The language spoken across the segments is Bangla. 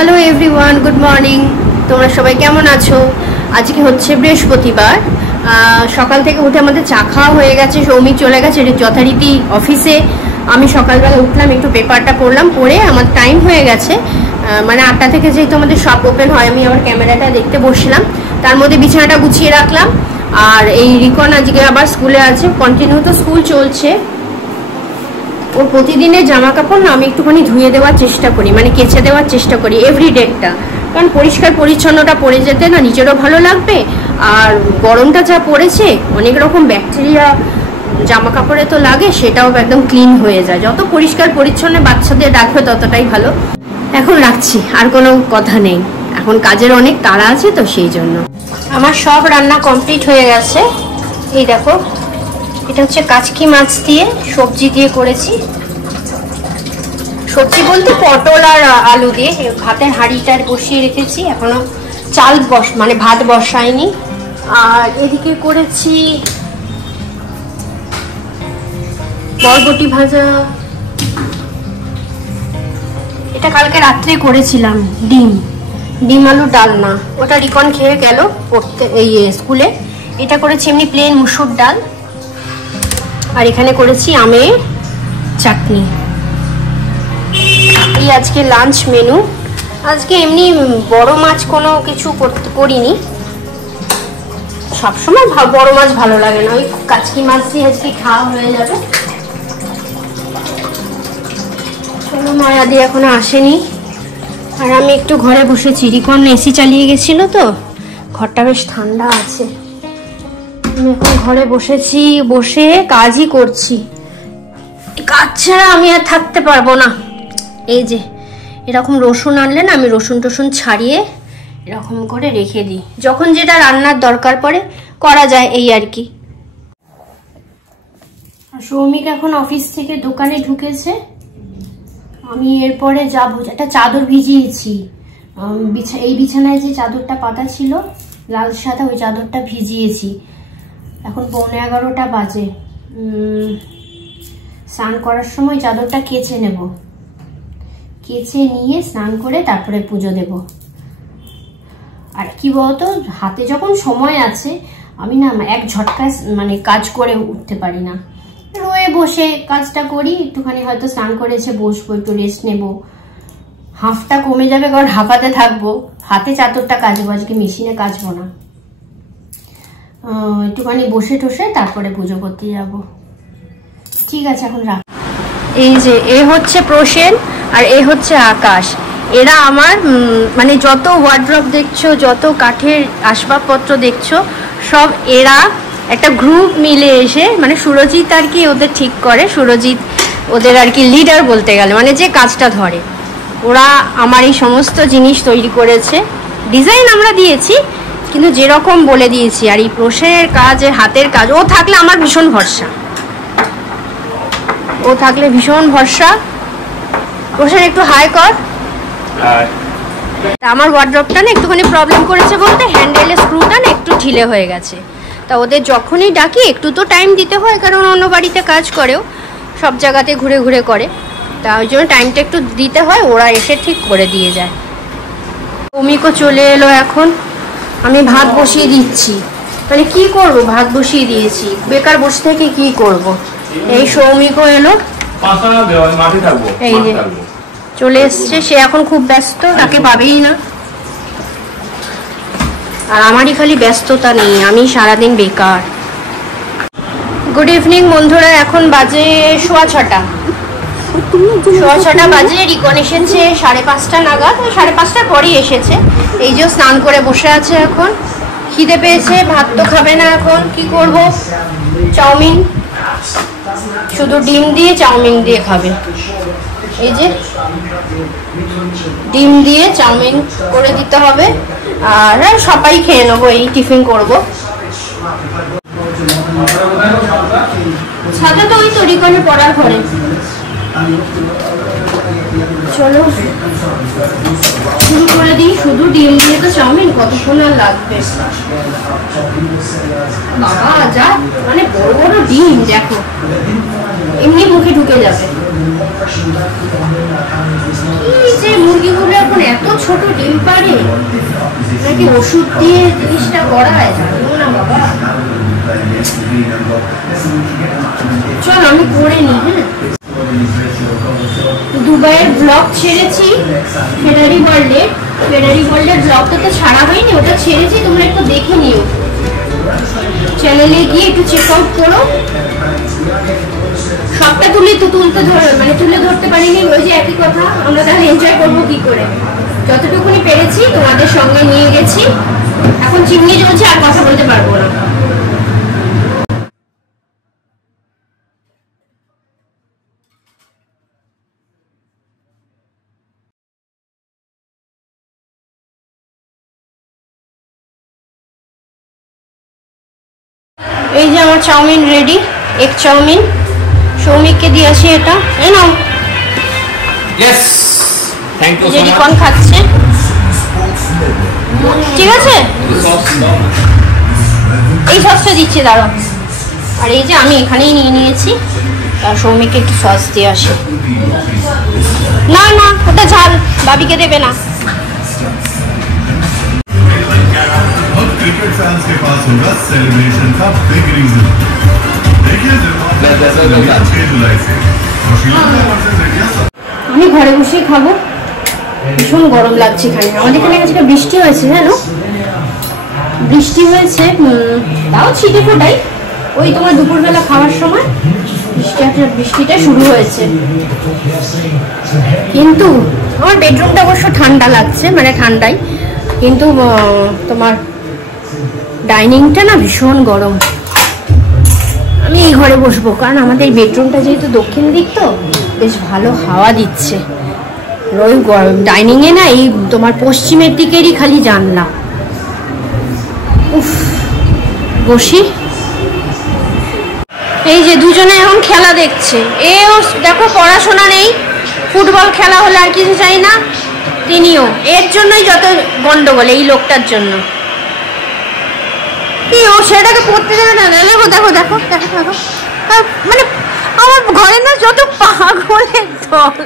Hello everyone, good morning. তোমরা সবাই কেমন আছো? আজকে হচ্ছে বৃহস্পতিবার। সকাল থেকে উঠে আমাদের চা খাওয়া হয়ে গেছে, সৌমিক চলে গেছে যথারীতি অফিসে। আমি সকালবেলা উঠলাম, একটু পেপারটা পড়লাম, পড়ে আমার টাইম হয়ে গেছে, মানে 8টা থেকে যেহেতু আমাদের শপ ওপেন হয়, আমি আমার ক্যামেরাটা দেখতে বসলাম। তার মধ্যে বিছানাটা গুছিয়ে রাখলাম। আর এই রিকন আজকে আবার স্কুলে আছে, কন্টিনিউ তো স্কুল চলছে। ওর প্রতিদিনের জামা কাপড় না আমি একটুখানি ধুয়ে দেওয়ার চেষ্টা করি, মানে কেচে দেওয়ার চেষ্টা করি এভরিডেটা, কারণ পরিষ্কার পরিচ্ছন্নটা পরে যেতে না নিজেরও ভালো লাগবে। আর গরমটা যা পড়েছে, অনেক রকম ব্যাকটেরিয়া জামা কাপড়ে তো লাগে, সেটাও একদম ক্লিন হয়ে যায়। যত পরিষ্কার পরিচ্ছন্ন বাচ্চাদের রাখবে ততটাই ভালো। এখন রাখছি, আর কোনো কথা নেই, এখন কাজের অনেক তাড়া আছে তো সেই জন্য। আমার সব রান্না কমপ্লিট হয়ে গেছে। এই দেখো, এটা হচ্ছে কাচকি মাছ দিয়ে সবজি দিয়ে করেছি। সবজি বলতে পটল আর আলু দিয়ে। ভাতের হাঁড়িটা বসিয়ে রেখেছি, এখনো চাল মানে ভাত বসাইনি। আর এদিকে করেছি বরবটি ভাজা, এটা কালকে রাত্রে করেছিলাম। ডিম আলুর ডালনা, ওটা রিকন খেয়ে গেল পড়তে এই স্কুলে। এটা করেছি এমনি প্লেন মুসুর ডাল। আর এখানে করেছি আমের চাটনি। এই আজকে লাঞ্চ মেনু। আজকে এমনি বড় মাছ কোনো কিছু করিনি, সবসময় বড় মাছ ভালো লাগে না, ওই কাচকি মাছ দিয়ে আজকে খাওয়া হয়ে যাবে। চলো, মায়াদি এখনো আসেনি। আর আমি একটু ঘরে বসেছি, রিকন এসি চালিয়ে গেছিল তো, ঘরটা বেশ ঠান্ডা আছে। আমি এখন ঘরে বসেছি, বসে কাজই করছি। কাজ ছাড়া আমি আর থাকতে পারবো না। এই যে এরকম রসুন আনলে না, আমি রসুন টসুন ছাড়িয়ে এরকম করে রেখে দিই, যখন যেটা রান্নার দরকার পড়ে করা যায়, এই আর কি। সৌমিক এখন অফিস থেকে দোকানে ঢুকেছে, আমি এরপরে যাবো। একটা চাদর ভিজিয়েছি, এই বিছানায় যে চাদরটা পাতা ছিল লাল সাদা, ওই চাদরটা ভিজিয়েছি। এখন 11:15 বাজে। স্নান করার সময় চাদরটা কেচে নেব, কেচে নিয়ে স্নান করে তারপরে পুজো দেব। আর কি বলতো, হাতে যখন সময় আছে আমি না এক ঝটকায় মানে কাজ করে উঠতে পারি না। রয়ে বসে কাজটা করি, একটুখানি হয়তো স্নান করেছে বসবো, একটু রেস্ট নেব, হাফটা কমে যাবে, কারণ হাঁপাতে থাকবো। হাতে চাদরটা কাচবো, আজকে মেশিনে কাচবো না। একটুখানি বসে টসে তারপরে পুজো করতে যাব। ঠিক আছে, এখন রাখ। এই যে এ হচ্ছে প্রসেন আর এ হচ্ছে আকাশ। এরা আমার মানে যত ওয়ার্ড্রপ দেখছো, যত কাঠের আসবাবপত্র দেখছো, সব এরা একটা গ্রুপ মিলে এসে, মানে সুরজিৎ আর কি ওদের ঠিক করে। সুরজিৎ ওদের আর কি লিডার বলতে গেলে, মানে যে কাজটা ধরে। ওরা আমার এই সমস্ত জিনিস তৈরি করেছে, ডিজাইন আমরা দিয়েছি কিন্তু যেরকম বলে দিয়েছি। আর এই প্রসেনের কাজ, হাতের কাজ, ও থাকলে আমার ভীষণ ভরসা, ও থাকলে ভীষণ ভরসা। প্রসেন একটু হাই কর। আমার ওয়ার্ড্রপটা না একটুখানি প্রবলেম করেছে বলতে, হ্যান্ডেলের স্ক্রুটা না একটু ঢিলে হয়ে গেছে। তা ওদের যখনই ডাকি একটু তো টাইম দিতে হয়, কারণ অন্য বাড়িতে কাজ করেও, সব জায়গাতে ঘুরে ঘুরে করে, তা ওই জন্য টাইমটা একটু দিতে হয়। ওরা এসে ঠিক করে দিয়ে যায়। অমিকও চলে এলো এখন, আমি ভাত বসিয়ে দিচ্ছি। মানে কি করব, ভাত বসিয়ে দিয়েছি, বেকার বসে থেকে কি করব। এই সৌমিকও এলো, এই যে চলে এসছে। সে এখন খুব ব্যস্ত, তাকে পাবেই না। আর আমারই খালি ব্যস্ততা নেই, আমি সারাদিন বেকার। গুড ইভিনিং বন্ধুরা, এখন বাজে 6:15 বাজে। রিকন এসেছে 5:30 নাগাদ, 5:30টার পরেই এসেছে। এই যে স্নান করে বসে আছে এখন। খিদে পেয়েছে, ভাত তো খাবে না এখন, কি করব, চাউমিন, শুধু ডিম দিয়ে চাউমিন দিয়ে খাবে। এই যে ডিম দিয়ে চাউমিন করে দিতে হবে। আর সবাই খেয়ে নেবো, এই টিফিন করবো। সাথে তো ওই তৈরি করে পড়ার ঘরে। চলো শুরু করে দিই। শুধু ডিম দিয়ে তো চাউমিন কতক্ষণ আর লাগবে বাবা, যা মানে বড় বড় ডিম দেখো, এমনি মুখে ঢুকে যাবে। এই যে মুরগিগুলো এখন এত ছোট ডিম পারে, নাকি ওষুধ দিয়ে জিনিসটা করায় জানো না বাবা। চল আমি করে নি। হ্যাঁ, দুবাইয়ের ব্লগ ছেড়েছি, ফেরারি ওয়ার্ল্ডের ব্লগটা তো ছাড়া হয়নি, ওটা ছেড়েছি, তোমরা একটু দেখে নিও, চ্যানেলে গিয়ে একটু চেক আউট করো। সবটা তুলে ধরতে পারিনি, ওই যে একই কথা, আমরা তাহলে এনজয় করবো কি করে। যতটুকুনি পেরেছি তোমাদের সঙ্গে নিয়ে গেছি। এখন চিমনি চলছে, আর কথা বলতে পারবো না। এই যে আমার চাউমিন রেডি, এগ চাউমিন। সৌমিককে দিয়ে আসি এটা, এই নাও। Yes, thank you so যে much. রিকন খাচ্ছে, ঠিক আছে। এই সসটা দিচ্ছি, দাঁড়াও। আর এই যে আমি এখানেই নিয়ে নিয়েছি, আর সৌমিককে একটু সস দিয়ে আসি। না না, ওটা ঝাল, বাবিকে দেবে না। क्रिकेट फैंस के पास होगा सेलिब्रेशन का बिग रीजन। देखिए 6 जुलाई से श्रीलंका वर्सेस इंडिया। আমি ঘরে বসেই খাবো, ভীষণ গরম লাগছে এখানে। আমাদের এখানে আজকে বৃষ্টি হয়েছে, জানো, বৃষ্টি হয়েছে, তাও ছিটে ফোটাই। ওই তোমার দুপুরবেলা খাওয়ার সময় বৃষ্টিটা শুরু হয়েছে। কিন্তু আমার বেডরুমটা অবশ্য ঠান্ডা লাগছে, মানে ঠান্ডাই, কিন্তু তোমার ডাইনিংটা না ভীষণ গরম। আমি এই ঘরে বসবো, কারণ আমাদের বেডরুমটা যেহেতু দক্ষিণ দিক, তো বেশ ভালো হাওয়া দিচ্ছে। ওই ডাইনিংয়ে না এই তোমার পশ্চিমের দিকেরই খালি জানলা। উফ, বসি। এই যে দুজনে এখন খেলা দেখছে। এও দেখো পড়াশোনা নেই, ফুটবল খেলা হলে আর কিছু চাই না। তিনিও, এর জন্যই যত গন্ডগোল, এই লোকটার জন্য। কি ও সেটাকে পড়তে দেবে না? দেখো দেখো দেখো দেখো দেখো, মানে আমার ঘরে না যত পাগলের দল,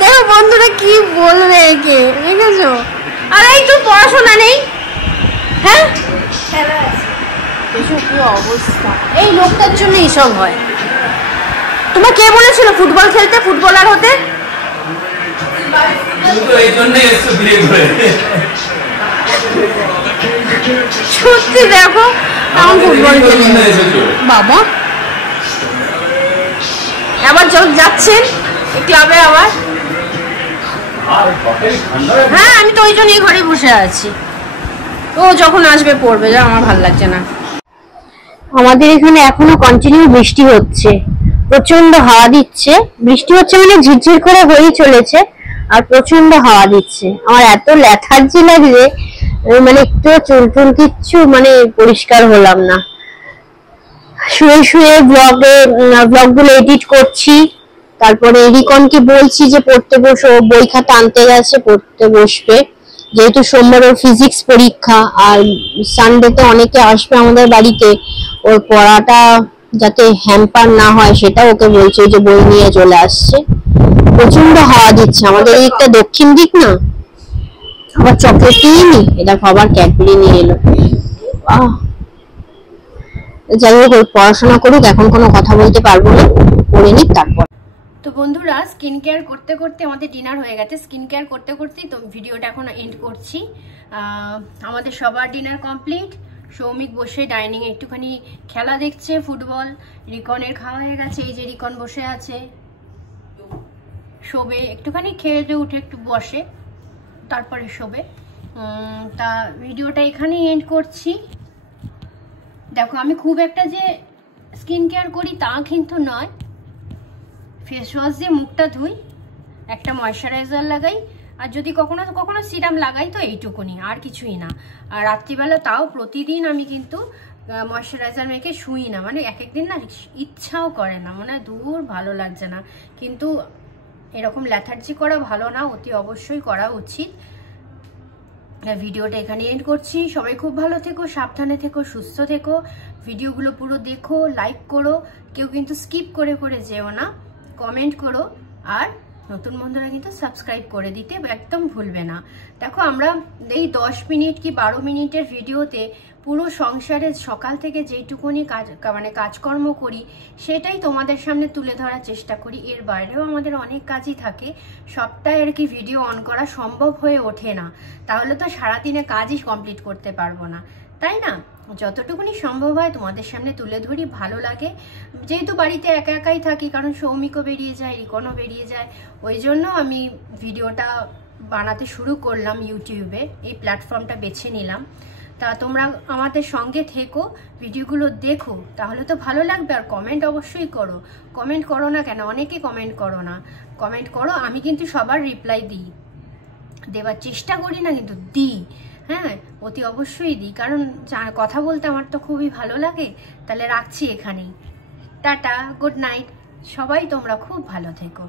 দেখো বন্ধুরা কি বলবে একে, দেখেছো? আর এই তো পড়াশোনা নেই, হ্যাঁ কি অবস্থা। এই লোকটার জন্য এইসব হয়। তোমার কে বলেছিল ফুটবল খেলতে, ফুটবলার হতে? সত্যি দেখো কেমন ফুটবল খেলে বাবা। আবার যাচ্ছেন ক্লাবে আবার। হ্যাঁ, আমি তো ওই জন্যই ঘরে বসে আছি। ও যখন আসবে পড়বে, যা আমার ভালো লাগছে না। আমাদের এখানে এখনো কন্টিনিউ বৃষ্টি হচ্ছে, প্রচন্ড হাওয়া দিচ্ছে। বৃষ্টি হচ্ছে মানে ঝিরঝির করে হয়েই চলেছে, আর প্রচন্ড হাওয়া দিচ্ছে। আমার এত ল্যাথার্জি লাগছে, মানে একটু চুল কিচ্ছু মানে পরিষ্কার হলাম না। শুয়ে শুয়ে ব্লগগুলো এডিট করছি। তারপরে রিকনকে বলছি যে পড়তে বসো, বই খাতা আনতে গেছে, পড়তে বসবে। যেহেতু সোমবার ওর ফিজিক্স পরীক্ষা, আর সানডেতে অনেকে আসবে আমাদের বাড়িতে, ওর পড়াটা যাতে হ্যাম্পার না হয় সেটা ওকে বলছে, যে বই নিয়ে চলে আসছে। প্রচন্ড হাওয়া দিচ্ছে, আমাদের এইটা দক্ষিণ দিক না। আবার চকলেট নিয়ে নি, এটা আবার ক্যাডবেরি নিয়ে এলো। যাই হোক, পড়াশোনা করুক, এখন কোনো কথা বলতে পারবো না, পড়ে নিক তারপর। তো বন্ধুরা, স্কিন কেয়ার করতে করতে আমাদের ডিনার হয়ে গেছে। স্কিন কেয়ার করতে করতেই তো ভিডিওটা এখন এন্ড করছি। আমাদের সবার ডিনার কমপ্লিট। সৌমিক বসে ডাইনিং এ একটুখানি খেলা দেখছে, ফুটবল। রিকনের খাওয়া হয়ে গেছে, এই যে রিকন বসে আছে, শোবে। একটুখানি খেয়ে উঠে একটু বসে, তারপরে শোবে। তা ভিডিওটা এখানেই এন্ড করছি। দেখো, আমি খুব একটা যে স্কিন কেয়ার করি তা কিন্তু নয়। ফেস ওয়াশ দিয়ে মুখটা ধুই, একটা ময়শ্চারাইজার লাগাই, আর যদি কখনো কখনো সিরাম লাগাই তো এইটুকুনি, আর কিছুই না। আর রাত্রিবেলা তাও প্রতিদিন আমি কিন্তু ময়শ্চারাইজার মেখে শুই না, মানে এক একদিন না ইচ্ছাও করে না, মনে হয় দূর ভালো লাগছে না, কিন্তু এরকম ল্যাথার্জি করা ভালো না, অতি অবশ্যই করা উচিত। ভিডিওটা এখানে এন্ড করছি। সবাই খুব ভালো থেকো, সাবধানে থেকো, সুস্থ থেকো। ভিডিওগুলো পুরো দেখো, লাইক করো, কেউ কিন্তু স্কিপ করে করে যেও না, কমেন্ট করো, আর নতুন বন্ধুরা কিন্তু সাবস্ক্রাইব করে দিতে একদম ভুলবে না। দেখো আমরা এই 10 মিনিট কি 12 মিনিটের ভিডিওতে পুরো সংসারের সকাল থেকে যেইটুকুনি কাজকর্ম করি সেটাই তোমাদের সামনে তুলে ধরার চেষ্টা করি। এর বাইরেও আমাদের অনেক কাজই থাকে, সবটাই আর কি ভিডিও অন করা সম্ভব হয়ে ওঠে না, তাহলে তো সারাদিনে কাজই কমপ্লিট করতে পারবো না, তাই না? যতটুকুনি সম্ভব হয় তোমাদের সামনে তুলে ধরি, ভালো লাগে। যেহেতু বাড়িতে একা একাই থাকি, কারণ সৌমিকও বেরিয়ে যায়, রিকনও বেরিয়ে যায়, ওই জন্য আমি ভিডিওটা বানাতে শুরু করলাম, ইউটিউবে এই প্ল্যাটফর্মটা বেছে নিলাম। তা তোমরা আমাদের সঙ্গে থেকো, ভিডিওগুলো দেখো, তাহলে তো ভালো লাগবে। আর কমেন্ট অবশ্যই করো, কমেন্ট করো না কেন? অনেকে কমেন্ট করো না, কমেন্ট করো। আমি কিন্তু সবার রিপ্লাই দিই, দেওয়ার চেষ্টা করি না কিন্তু দিই, হ্যাঁ অতি অবশ্যই দিই, কারণ কথা বলতে আমার তো খুবই ভালো লাগে। তাহলে রাখছি এখানেই, টাটা, গুড নাইট, সবাই তোমরা খুব ভালো থেকো।